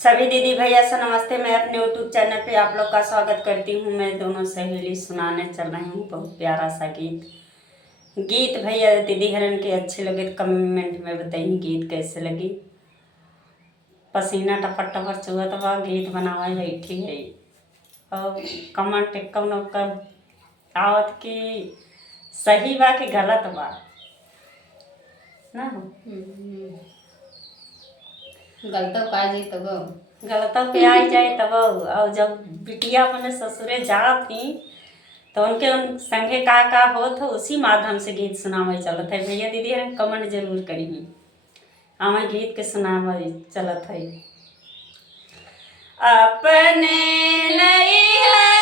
सभी दीदी भैया से नमस्ते। मैं अपने यूट्यूब चैनल पे आप लोग का स्वागत करती हूँ। मैं दोनों सहेली सुनाने चल रही हूँ बहुत प्यारा सा गीत भैया दीदी हरन के अच्छे लगे तो कमेंट में बताइए गीत कैसे लगी। पसीना टपर टपर चुहत बा, गीत बनावे बैठी है और कमेंट कौन आवत कि सही बा कि गलत बा ना हो। गलतो काजी तब गलतों पे आई जाए तब। और जब बिटिया अपने ससुरे जा थी तो उन संगे का हो तो उसी माध्यम से गीत सुनावे चलत है। भैया दीदी हम कमेंट जरूर करिए हमें गीत के सुनावे चलत है। अपने नहीं है